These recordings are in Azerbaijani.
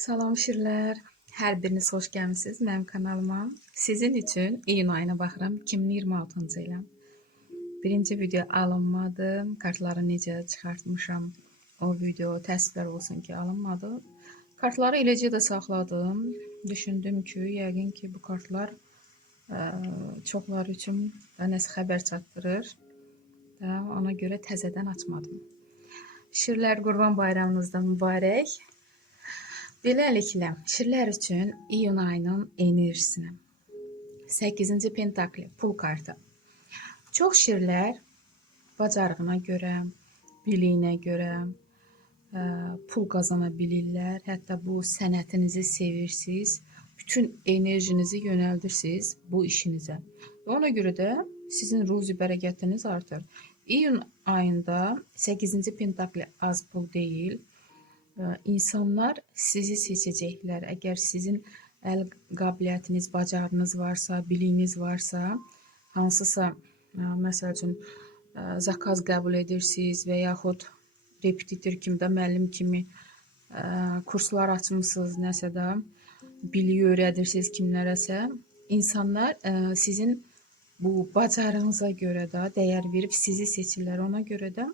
Salam şirlər. Hər biriniz xoş gəlmisiniz mənim kanalıma. Sizin üçün iyun ayına baxıram 2026-cı ilə. Birinci video alınmadı. Kartları necə çıxartmışam. O video təəssüflər olsun ki, alınmadı. Kartları eləcə də saxladım. Düşündüm ki, yəqin ki bu kartlar çoxları üçün nəsə xəbər çatdırır. Ona görə təzədən açmadım. Şirlər, Qurban bayramınızdan mübarək. Beləliklə, şirlər üçün iyun ayının enerjisini. 8-ci pentakli, pul kartı. Çox şirlər bacarığına görə, biliyinə görə pul qazana bilirlər. Hətta bu sənətinizi sevirsiniz, bütün enerjinizi yönəldirsiniz bu işinizə. Ona görə də sizin ruzi bərəkətiniz artır. İyun ayında 8-ci pentakli az pul deyil. İnsanlar sizi seçəcəklər. Əgər sizin əl qabiliyyətiniz, bacarığınız varsa, biliyiniz varsa, hansısa məsəl üçün zakaz qəbul edirsiniz və yaxud repetitor kimi də müəllim kimi kurslar açmısınız, nəsə də biliyi öyrədirsiniz kimlərəsə, insanlar sizin bu bacarığınıza görə də dəyər verib sizi seçirlər. Ona görə də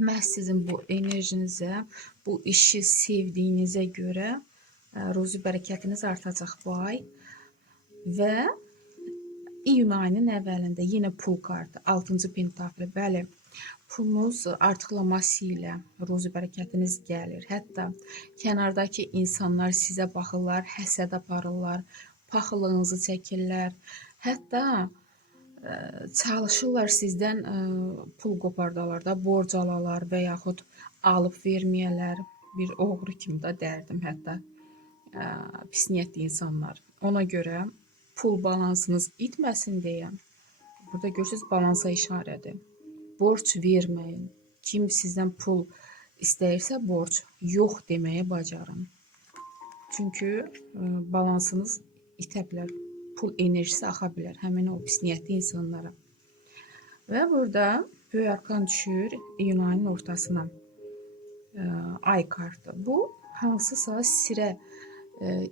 məhz sizin bu enerjinizə, bu işi sevdiyinizə görə ruzi bərəkətiniz artacaq bu ay. Və iyun ayının əvvəlində yenə pul kartı, 6-cı pentakli. Bəli, pulunuz artıqlaması ilə ruzi bərəkətiniz gəlir. Hətta kənardakı insanlar sizə baxırlar, həsəd aparırlar, paxıllığınızı çəkirlər. Hətta çalışırlar sizdən pul qopardalar da, borc alalar və yaxud alıb verməyələr. Bir oğru kimi də dərdim hətta pis niyyətli insanlar. Ona görə pul balansınız itməsin deyə, burada görürsünüz balansa işarədir. Borc verməyin. Kim sizdən pul istəyirsə borc yox deməyə bacarın. Çünki balansınız itə bilər. Pul enerjisi axa bilər həmin o pis niyyətli insanlara. Və burada böyük arkan düşür iyun ayının ortasına. Ay kartı. Bu hansısa sirə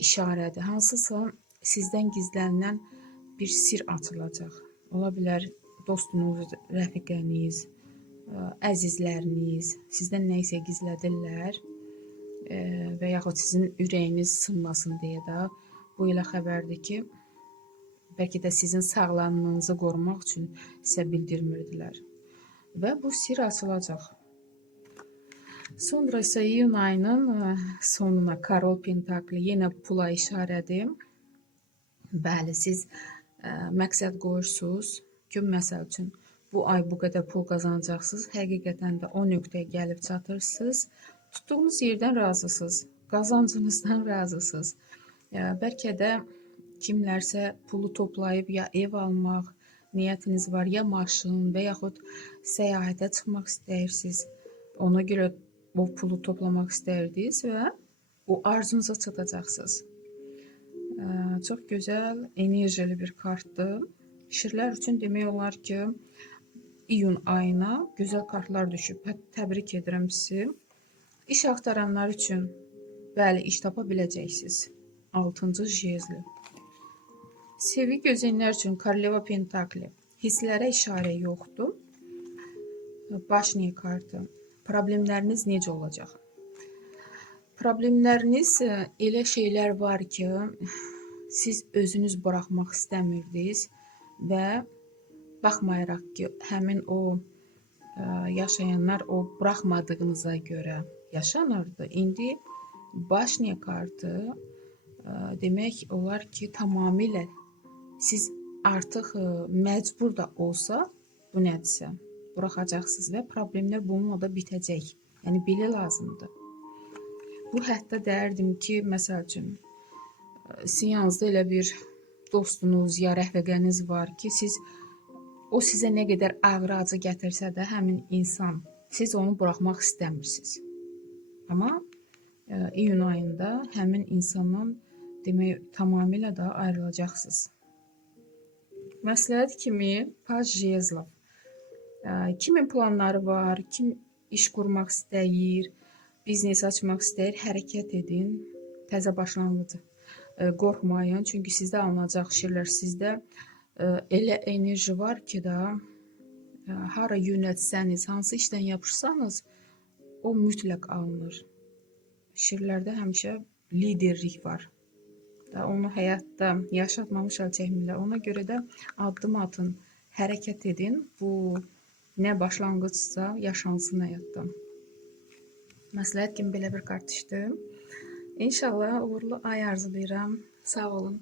işarədir. Hansısa sizdən gizlənilən bir sir açılacaq. Ola bilər dostunuz, rəfiqəniz, əzizləriniz sizdən nə isə gizlədirlər və yaxud sizin ürəyiniz sınmasın deyə də bu elə xəbərdir ki, bəlkə də sizin sağlamlığınızı qorumaq üçün sizə bildirmirdilər. Və bu sir açılacaq. Sonra isə iyun ayının sonuna Karol Pentakli yenə pula işarədir. Bəli, siz məqsəd qoyursunuz ki, məsəl üçün bu ay bu qədər pul qazanacaqsınız. Həqiqətən də o nöqtəyə gəlib çatırsınız. Tutduğunuz yerdən razısınız. Qazancınızdan razısınız. Bəlkə də kimlərsə pulu toplayıb ya ev almaq niyyətiniz var, ya maşın və yaxud səyahətə çıxmaq istəyirsiniz. Ona görə o pulu toplamaq istəyirdiniz və o arzunuza çatacaqsınız. Çox gözəl, enerjili bir kartdır. Şirlər üçün demək olar ki, iyun ayına gözəl kartlar düşüb. Təbrik edirəm sizi. İş axtaranlar üçün bəli, iş tapa biləcəksiniz. 6-cı jezli. Sevgi gözləyənlər üçün Koroleva Pentakli. Hisslərə işarə yoxdur. Başniyə kartı. Problemləriniz necə olacaq? Problemləriniz elə şeylər var ki, siz özünüz buraxmaq istəmirdiniz və baxmayaraq ki, həmin o yaşayanlar o buraxmadığınıza görə yaşanırdı. İndi başniyə kartı demək olar ki, tamamilə siz artıq məcbur da olsa bu nədirsə buraxacaqsınız və problemlər bununla da bitəcək. Yəni belə lazımdır. Bu hətta deyərdim ki, məsəl üçün sizin yanınızda elə bir dostunuz ya rəfiqəniz var ki, o sizə nə qədər ağrı acı gətirsə də həmin insan, siz onu buraxmaq istəmirsiniz. Amma iyun ayında həmin insandan demək tamamilə də ayrılacaqsınız. Məsləhət kimi Paj Jezlov. Kimin planları var, kim iş qurmaq istəyir, biznes açmaq istəyir, hərəkət edin. təzə başlanğıc. Qorxmayın, çünki sizdə alınacaq şeylər sizdə elə enerji var ki da, hara yönəltsəniz, hansı işdən yapışsanız, o mütləq alınır. Şirlərdə həmişə liderlik var. Onu həyatda yaşatmamış əl çəkmirlər. Ona görə də addım atın, hərəkət edin. Bu nə başlanğıcsa yaşansın həyatda. Məsləhət kimi belə bir kart düşdü. İnşallah uğurlu ay arzulayıram. Sağ olun.